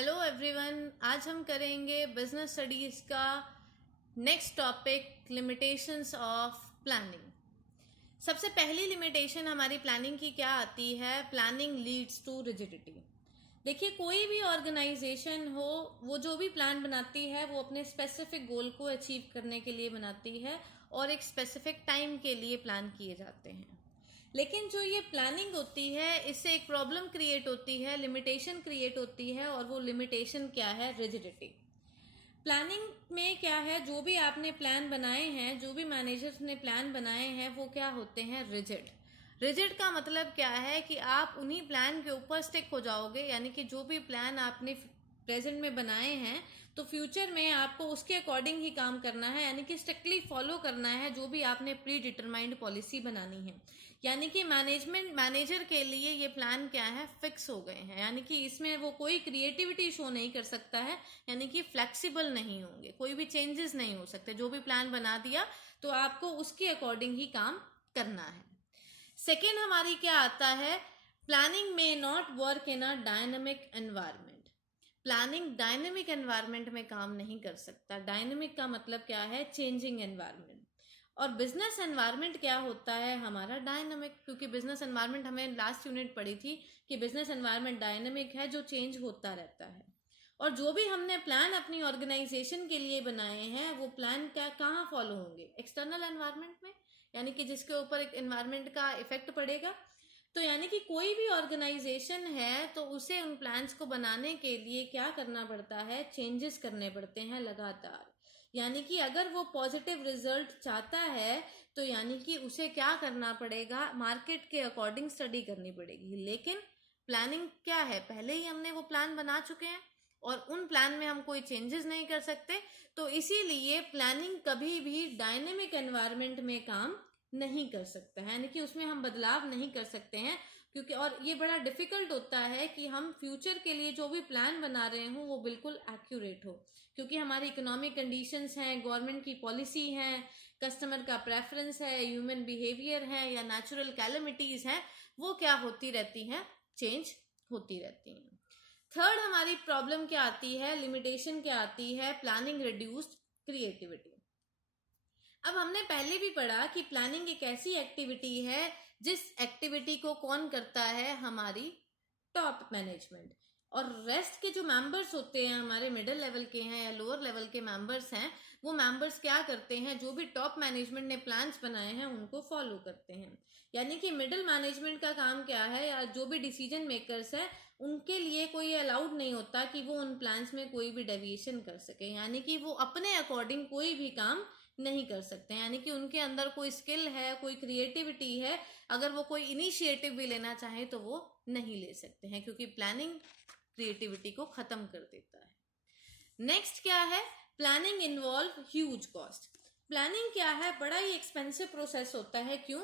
Hello everyone, आज हम करेंगे बिजनेस स्टडीज़ का next topic limitations of planning. सबसे पहली लिमिटेशन हमारी प्लानिंग की क्या आती है? Planning leads to rigidity. देखिए, कोई भी ऑर्गेनाइजेशन हो, वो जो भी प्लान बनाती है वो अपने स्पेसिफिक गोल को अचीव करने के लिए बनाती है और एक स्पेसिफिक टाइम के लिए प्लान किए जाते हैं। लेकिन जो ये प्लानिंग होती है, इससे एक प्रॉब्लम क्रिएट होती है, लिमिटेशन क्रिएट होती है, और वो लिमिटेशन क्या है? रिजिडिटी। प्लानिंग में क्या है, जो भी आपने प्लान बनाए हैं, जो भी मैनेजर्स ने प्लान बनाए हैं, वो क्या होते हैं? रिजिड। रिजिड का मतलब क्या है कि आप उन्हीं प्लान के ऊपर स्टिक हो जाओगे, यानी कि जो भी प्लान आपने प्रेजेंट में बनाए हैं तो फ्यूचर में आपको उसके अकॉर्डिंग ही काम करना है, यानी कि स्ट्रिक्टली फॉलो करना है जो भी आपने प्री डिटरमाइंड पॉलिसी बनानी है। यानी कि मैनेजर के लिए ये प्लान क्या है? फिक्स हो गए हैं, यानी कि इसमें वो कोई क्रिएटिविटी शो नहीं कर सकता है, यानी कि फ्लेक्सिबल नहीं होंगे, कोई भी चेंजेस नहीं हो सकते। जो भी प्लान बना दिया तो आपको उसके अकॉर्डिंग ही काम करना है। सेकेंड हमारी क्या आता है? प्लानिंग में not work in a dynamic environment. Planning dynamic environment में काम नहीं कर सकता। डायनेमिक का मतलब क्या है? Changing environment. और बिजनेस एनवायरनमेंट क्या होता है हमारा? डायनेमिक। क्योंकि बिजनेस एनवायरनमेंट हमें लास्ट यूनिट पढ़ी थी कि बिजनेस एनवायरनमेंट डायनेमिक है, जो चेंज होता रहता है। और जो भी हमने प्लान अपनी ऑर्गेनाइजेशन के लिए बनाए हैं, वो प्लान क्या कहाँ फॉलो होंगे? एक्सटर्नल एनवायरनमेंट में, यानी कि जिसके ऊपर एक एनवायरनमेंट का इफेक्ट पड़ेगा। तो यानी कि कोई भी ऑर्गेनाइजेशन है तो उसे उन प्लान्स को बनाने के लिए क्या करना पड़ता है? चेंजेस करने पड़ते हैं लगातार। यानी कि अगर वो पॉजिटिव रिजल्ट चाहता है तो यानी कि उसे क्या करना पड़ेगा? मार्केट के अकॉर्डिंग स्टडी करनी पड़ेगी। लेकिन प्लानिंग क्या है? पहले ही हमने वो प्लान बना चुके हैं और उन प्लान में हम कोई चेंजेस नहीं कर सकते। तो इसीलिए प्लानिंग कभी भी डायनेमिक एनवायरनमेंट में काम नहीं कर सकता है, यानी कि उसमें हम बदलाव नहीं कर सकते हैं। क्योंकि और ये बड़ा डिफिकल्ट होता है कि हम फ्यूचर के लिए जो भी प्लान बना रहे हो वो बिल्कुल एक्यूरेट हो, क्योंकि हमारी इकोनॉमिक कंडीशंस हैं, गवर्नमेंट की पॉलिसी है, कस्टमर का प्रेफरेंस है, ह्यूमन बिहेवियर है, या नेचुरल कैलेमिटीज हैं, वो क्या होती रहती हैं? चेंज होती रहती हैं। थर्ड हमारी प्रॉब्लम क्या आती है? लिमिटेशन क्या आती है? Planning reduced creativity. अब हमने पहले भी पढ़ा कि प्लानिंग एक ऐसी एक्टिविटी है जिस एक्टिविटी को कौन करता है? हमारी टॉप मैनेजमेंट। और रेस्ट के जो मेंबर्स होते हैं, हमारे मिडिल लेवल के हैं या लोअर लेवल के मेंबर्स हैं, वो मेंबर्स क्या करते हैं? जो भी टॉप मैनेजमेंट ने प्लान्स बनाए हैं उनको फॉलो करते हैं। यानी कि मिडिल मैनेजमेंट का काम क्या है, या जो भी डिसीजन मेकर्स हैं उनके लिए कोई अलाउड नहीं होता कि वो उन प्लान्स में कोई भी डेविएशन कर सके, यानी कि वो अपने अकॉर्डिंग कोई भी काम नहीं कर सकते। यानी कि उनके अंदर कोई स्किल है, कोई क्रिएटिविटी है, अगर वो कोई इनिशिएटिव भी लेना चाहे तो वो नहीं ले सकते हैं, क्योंकि प्लानिंग क्रिएटिविटी को खत्म कर देता है। नेक्स्ट क्या है? Planning involve huge cost. Planning क्या है? बड़ा ही एक्सपेंसिव प्रोसेस होता है। क्यों?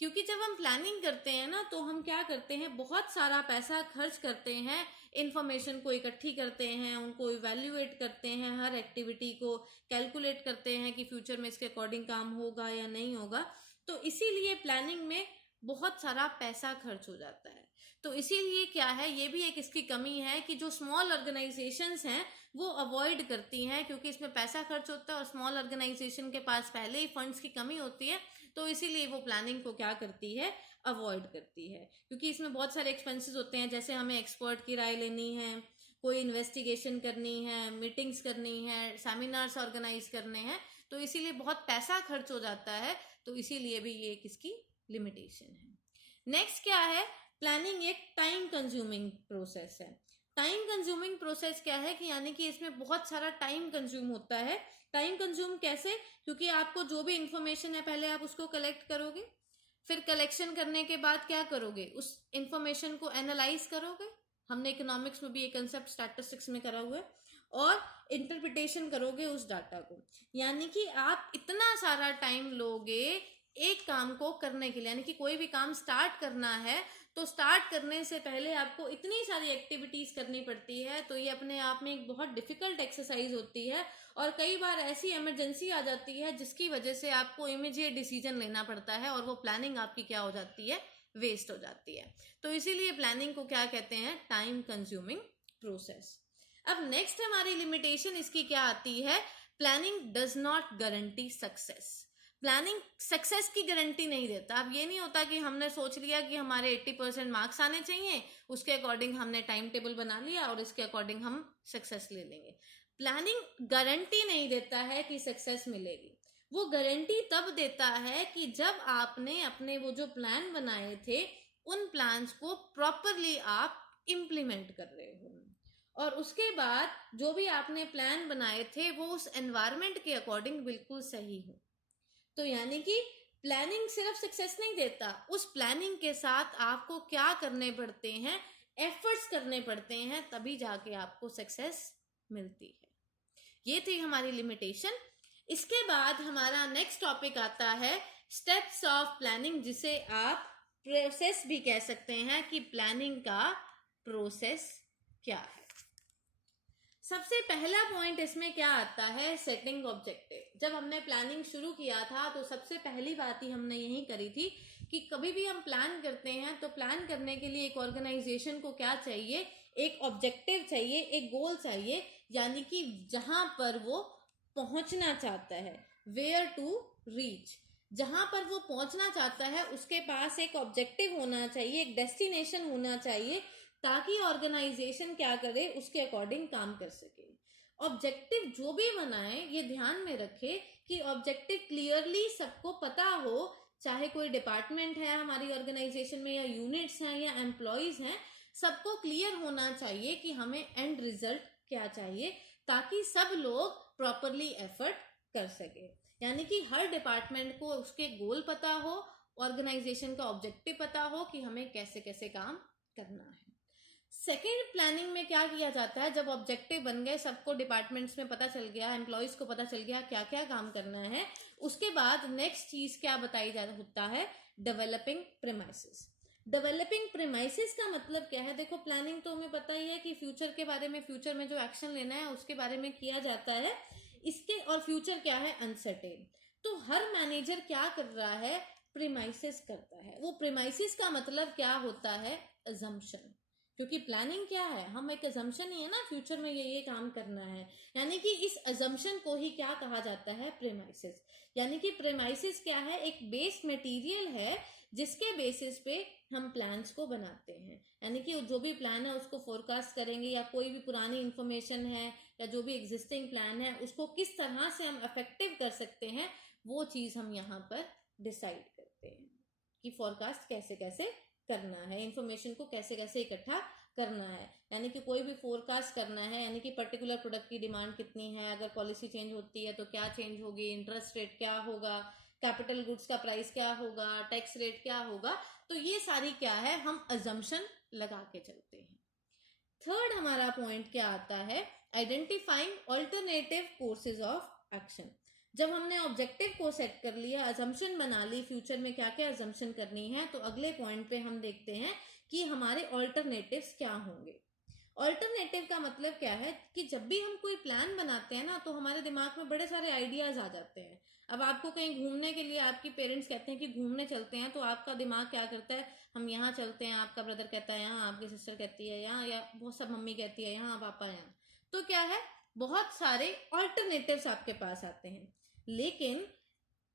क्योंकि जब हम प्लानिंग करते हैं ना, तो हम क्या करते हैं? बहुत सारा पैसा खर्च करते हैं, इंफॉर्मेशन को इकट्ठी करते हैं, उनको इवेल्युएट करते हैं, हर एक्टिविटी को कैलकुलेट करते हैं कि फ्यूचर में इसके अकॉर्डिंग काम होगा या नहीं होगा। तो इसीलिए प्लानिंग में बहुत सारा पैसा खर्च हो जाता है। तो इसीलिए क्या है, ये भी एक इसकी कमी है कि जो स्मॉल ऑर्गेनाइजेशंस हैं वो अवॉइड करती हैं, क्योंकि इसमें पैसा खर्च होता है और स्मॉल ऑर्गेनाइजेशन के पास पहले ही फंड्स की कमी होती है। तो इसीलिए वो प्लानिंग को क्या करती है? अवॉइड करती है, क्योंकि इसमें बहुत सारे एक्सपेंसेस होते हैं। जैसे हमें एक्सपर्ट की राय लेनी है, कोई इन्वेस्टिगेशन करनी है, मीटिंग्स करनी है, सेमिनार्स ऑर्गेनाइज करने हैं, तो इसीलिए बहुत पैसा खर्च हो जाता है। तो इसीलिए भी ये किसकी लिमिटेशन है। नेक्स्ट क्या है? प्लानिंग एक टाइम कंज्यूमिंग प्रोसेस है। टाइम कंज्यूमिंग प्रोसेस क्या है कि यानी कि इसमें बहुत सारा टाइम कंज्यूम होता है। टाइम कंज्यूम कैसे? क्योंकि आपको जो भी इंफॉर्मेशन है, पहले आप उसको कलेक्ट करोगे, फिर कलेक्शन करने के बाद क्या करोगे? उस इंफॉर्मेशन को एनालाइज करोगे। हमने इकोनॉमिक्स में भी ये कंसेप्ट स्टैटिस्टिक्स में करा हुआ है। और इंटरप्रिटेशन करोगे उस डाटा को। यानी कि आप इतना सारा टाइम लोगे एक काम को करने के लिए, यानी कि कोई भी काम स्टार्ट करना है तो स्टार्ट करने से पहले आपको इतनी सारी एक्टिविटीज करनी पड़ती है। तो ये अपने आप में एक बहुत डिफिकल्ट एक्सरसाइज होती है, और कई बार ऐसी इमरजेंसी आ जाती है जिसकी वजह से आपको इमीडिएट डिसीजन लेना पड़ता है, और वो प्लानिंग आपकी क्या हो जाती है? वेस्ट हो जाती है। तो इसीलिए प्लानिंग को क्या कहते हैं? Time consuming process. अब नेक्स्ट हमारी लिमिटेशन इसकी क्या आती है, planning does not guarantee success. Planning success की गारंटी नहीं देता। अब ये नहीं होता कि हमने सोच लिया कि हमारे 80% मार्क्स आने चाहिए, उसके अकॉर्डिंग हमने टाइम टेबल बना लिया और इसके अकॉर्डिंग हम सक्सेस ले लेंगे। प्लानिंग गारंटी नहीं देता है कि सक्सेस मिलेगी। वो गारंटी तब देता है कि जब आपने अपने वो जो प्लान बनाए थे उन प्लान्स को प्रॉपरली आप इम्प्लीमेंट कर रहे हो, और उसके बाद जो भी आपने प्लान बनाए थे वो उस एनवायरनमेंट के अकॉर्डिंग बिल्कुल सही हो। तो यानी कि प्लानिंग सिर्फ सक्सेस नहीं देता, उस प्लानिंग के साथ आपको क्या करने पड़ते हैं, एफर्ट्स करने पड़ते हैं, तभी जाके आपको सक्सेस मिलती है। ये थी हमारी लिमिटेशन। इसके बाद हमारा नेक्स्ट टॉपिक आता है स्टेप्स ऑफ प्लानिंग, जिसे आप प्रोसेस भी कह सकते हैं कि प्लानिंग का प्रोसेस क्या है। सबसे पहला पॉइंट इसमें क्या आता है, सेटिंग ऑब्जेक्टिव। जब हमने प्लानिंग शुरू किया था तो सबसे पहली बात ही हमने यही करी थी कि कभी भी हम प्लान करते हैं तो प्लान करने के लिए एक ऑर्गेनाइजेशन को क्या चाहिए, एक ऑब्जेक्टिव चाहिए, एक गोल चाहिए, यानी कि जहां पर वो पहुंचना चाहता है, वेयर टू रीच। जहां पर वो पहुंचना चाहता है उसके पास एक ऑब्जेक्टिव होना चाहिए, एक डेस्टिनेशन होना चाहिए, ताकि ऑर्गेनाइजेशन क्या करे, उसके अकॉर्डिंग काम कर सके। ऑब्जेक्टिव जो भी बनाए ये ध्यान में रखे कि ऑब्जेक्टिव क्लियरली सबको पता हो, चाहे कोई डिपार्टमेंट है हमारी ऑर्गेनाइजेशन में या यूनिट्स हैं या एम्प्लॉयज हैं, सबको क्लियर होना चाहिए कि हमें एंड रिजल्ट क्या चाहिए, ताकि सब लोग प्रॉपरली एफर्ट कर सके। यानी कि हर डिपार्टमेंट को उसके गोल पता हो, ऑर्गेनाइजेशन का ऑब्जेक्टिव पता हो कि हमें कैसे कैसे काम करना है। सेकेंड, प्लानिंग में क्या किया जाता है, जब ऑब्जेक्टिव बन गए, सबको डिपार्टमेंट्स में पता चल गया, एम्प्लॉयज को पता चल गया क्या क्या काम करना है, उसके बाद नेक्स्ट चीज क्या बताई जा होता है, डेवलपिंग प्रेमाइसिस। डेवलपिंग प्रेमाइसिस का मतलब क्या है, देखो प्लानिंग तो हमें पता ही है कि फ्यूचर के बारे में, फ्यूचर में जो एक्शन लेना है उसके बारे में किया जाता है, इसके और फ्यूचर क्या है, अनसर्टेन। तो हर मैनेजर क्या कर रहा है, प्रेमाइसिस करता है। वो प्रेमाइसिस का मतलब क्या होता है, अजम्पशन। क्योंकि प्लानिंग क्या है, हम एक अजम्पशन ही है ना, फ्यूचर में ये काम करना है, यानी कि इस अजम्पशन को ही क्या कहा जाता है, प्रेमाइसिस। यानी कि प्रेमाइसिस क्या है, एक बेस मटेरियल है जिसके बेसिस पे हम प्लान्स को बनाते हैं। यानी कि जो भी प्लान है उसको फोरकास्ट करेंगे, या कोई भी पुरानी इंफॉर्मेशन है या जो भी एग्जिस्टिंग प्लान है उसको किस तरह से हम इफेक्टिव कर सकते हैं, वो चीज हम यहाँ पर डिसाइड करते हैं कि फोरकास्ट कैसे कैसे करना है, इंफॉर्मेशन को कैसे कैसे इकट्ठा करना है। यानी कि कोई भी फोरकास्ट करना है, यानी कि पर्टिकुलर प्रोडक्ट की डिमांड कितनी है, अगर पॉलिसी चेंज होती है तो क्या चेंज होगी, इंटरेस्ट रेट क्या होगा, कैपिटल गुड्स का प्राइस क्या होगा, टैक्स रेट क्या होगा, तो ये सारी क्या है, हम अजम्पशन लगा के चलते हैं। थर्ड हमारा पॉइंट क्या आता है, identifying alternative courses of action. जब हमने ऑब्जेक्टिव को सेट कर लिया, अजम्पशन बना ली, फ्यूचर में क्या क्या अजम्पशन करनी है, तो अगले पॉइंट पे हम देखते हैं कि हमारे ऑल्टरनेटिव्स क्या होंगे। ऑल्टरनेटिव का मतलब क्या है कि जब भी हम कोई प्लान बनाते हैं ना, तो हमारे दिमाग में बड़े सारे आइडियाज आ जाते हैं। अब आपको कहीं घूमने के लिए आपकी पेरेंट्स कहते हैं कि घूमने चलते हैं, तो आपका दिमाग क्या करता है, हम यहाँ चलते हैं, आपका ब्रदर कहता है यहाँ, आपकी सिस्टर कहती है यहाँ, या बहुत सब मम्मी कहती है यहाँ, पापा यहाँ। तो क्या है, बहुत सारे ऑल्टरनेटिव्स आपके पास आते हैं। लेकिन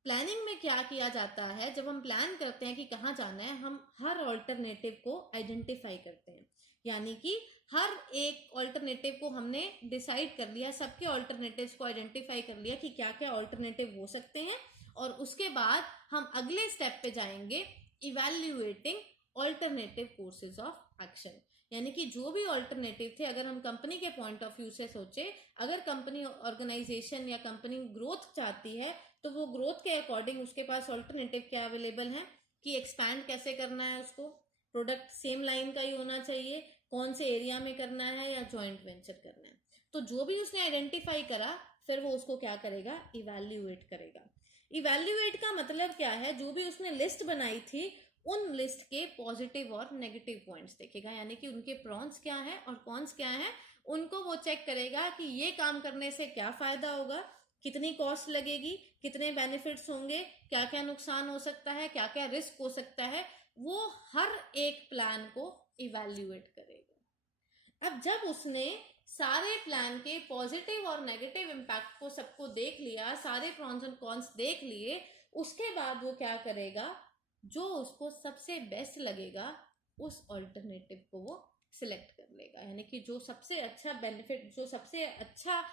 प्लानिंग में क्या किया जाता है, जब हम प्लान करते हैं कि कहाँ जाना है, हम हर ऑल्टरनेटिव को आइडेंटिफाई करते हैं। यानी कि हर एक ऑल्टरनेटिव को हमने डिसाइड कर लिया, सबके ऑल्टरनेटिव्स को आइडेंटिफाई कर लिया कि क्या क्या ऑल्टरनेटिव हो सकते हैं, और उसके बाद हम अगले स्टेप पे जाएंगे, evaluating alternative courses of action. यानी कि जो भी ऑल्टरनेटिव थे, अगर हम कंपनी के पॉइंट ऑफ व्यू से सोचे, अगर कंपनी ऑर्गेनाइजेशन या कंपनी ग्रोथ चाहती है, तो वो ग्रोथ के अकॉर्डिंग उसके पास ऑल्टरनेटिव क्या अवेलेबल है, कि एक्सपैंड कैसे करना है, उसको प्रोडक्ट सेम लाइन का ही होना चाहिए, कौन से एरिया में करना है, या जॉइंट वेंचर करना है। तो जो भी उसने आइडेंटिफाई करा, फिर वो उसको क्या करेगा, इवैल्यूएट करेगा। इवैल्यूएट का मतलब क्या है, जो भी उसने लिस्ट बनाई थी उन लिस्ट के पॉजिटिव और नेगेटिव पॉइंट्स देखेगा, यानी कि उनके प्रॉन्स क्या है और कॉन्स क्या है, उनको वो चेक करेगा कि ये काम करने से क्या फायदा होगा, कितनी कॉस्ट लगेगी, कितने बेनिफिट्स होंगे, क्या क्या नुकसान हो सकता है, क्या क्या रिस्क हो सकता है, वो हर एक प्लान को इवैल्यूएट करेगा। अब जब उसने सारे प्लान के पॉजिटिव और नेगेटिव इम्पैक्ट को सबको देख लिया, सारे प्रॉन्स एंड कॉन्स देख लिए, उसके बाद वो क्या करेगा, जो उसको सबसे बेस्ट लगेगा उस ऑल्टरनेटिव को वो सिलेक्ट कर लेगा। यानी कि जो सबसे अच्छा बेनिफिट, जो सबसे अच्छा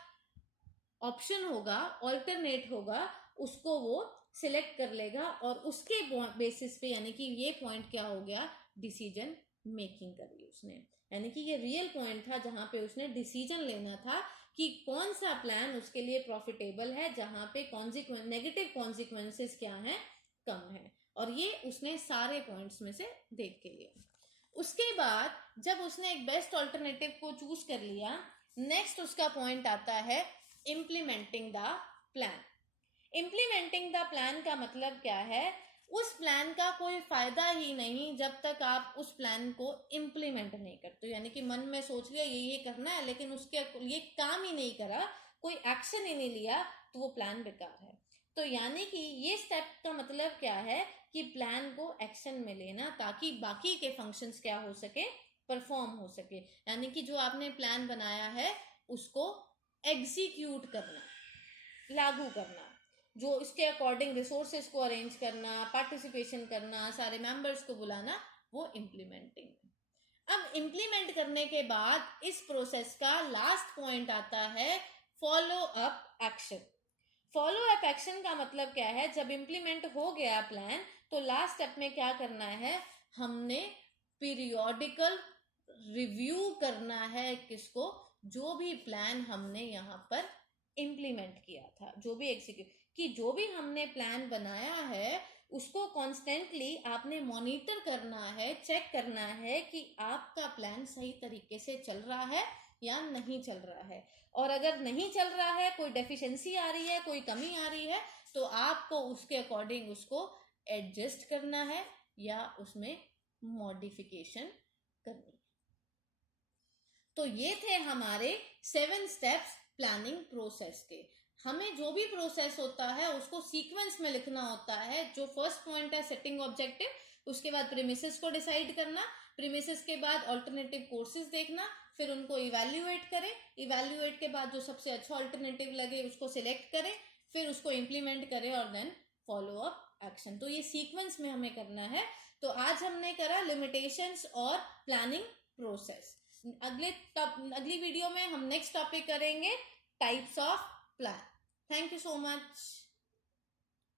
ऑप्शन होगा, ऑल्टरनेट होगा, उसको वो सिलेक्ट कर लेगा और उसके बेसिस पे, यानी कि ये पॉइंट क्या हो गया, डिसीजन मेकिंग कर ली उसने। यानी कि ये रियल पॉइंट था जहां पे उसने डिसीजन लेना था कि कौन सा प्लान उसके लिए प्रॉफिटेबल है, जहां पे नेगेटिव कॉन्सिक्वेंसेस क्या है, कम है। और ये उसने सारे पॉइंट्स में से देख के लिया। उसके बाद जब उसने एक बेस्ट ऑल्टरनेटिव को चूज कर लिया, नेक्स्ट उसका पॉइंट आता है implementing the plan. Implementing the plan का मतलब क्या है, उस प्लान का कोई फायदा ही नहीं जब तक आप उस प्लान को इम्प्लीमेंट नहीं करते। यानी कि मन में सोच लिया ये करना है, लेकिन उसके ये काम ही नहीं करा, कोई एक्शन ही नहीं लिया, तो वो प्लान बेकार है। तो यानी कि ये स्टेप का मतलब क्या है कि प्लान को एक्शन में लेना, ताकि बाकी के फंक्शंस क्या हो सके, परफॉर्म हो सके। यानी कि जो आपने प्लान बनाया है उसको एग्जीक्यूट करना, लागू करना, जो इसके अकॉर्डिंग रिसोर्सेज को अरेंज करना, पार्टिसिपेशन करना, सारे मेंबर्स को बुलाना, वो इम्प्लीमेंटिंग। अब इम्प्लीमेंट करने के बाद इस प्रोसेस का लास्ट पॉइंट आता है follow up action. Follow up action का मतलब क्या है, जब इम्प्लीमेंट हो गया प्लान तो लास्ट स्टेप में क्या करना है, हमने पीरियोडिकल रिव्यू करना है, किसको, जो भी प्लान हमने यहाँ पर इम्प्लीमेंट किया था, जो भी एग्जीक्यूट कि जो भी हमने प्लान बनाया है उसको कॉन्स्टेंटली आपने मॉनिटर करना है, चेक करना है कि आपका प्लान सही तरीके से चल रहा है या नहीं चल रहा है। और अगर नहीं चल रहा है, कोई डेफिशिएंसी आ रही है, कोई कमी आ रही है, तो आपको उसके अकॉर्डिंग उसको एडजस्ट करना है या उसमें मॉडिफिकेशन करनी है। तो ये थे हमारे 7 स्टेप्स प्लानिंग प्रोसेस के। हमें जो भी प्रोसेस होता है उसको सीक्वेंस में लिखना होता है। जो फर्स्ट पॉइंट है सेटिंग ऑब्जेक्टिव, उसके बाद प्रीमिसेस को डिसाइड करना, प्रीमिसेस के बाद ऑल्टरनेटिव कोर्सेज देखना, फिर उनको इवैल्यूएट करें, इवैल्यूएट के बाद जो सबसे अच्छा ऑल्टरनेटिव लगे उसको सिलेक्ट करें, फिर उसको इम्प्लीमेंट करें और देन फॉलो अप एक्शन। तो ये सीक्वेंस में हमें करना है। तो आज हमने करा लिमिटेशंस और प्लानिंग प्रोसेस। अगली वीडियो में हम नेक्स्ट टॉपिक करेंगे types of plan. Thank you so much.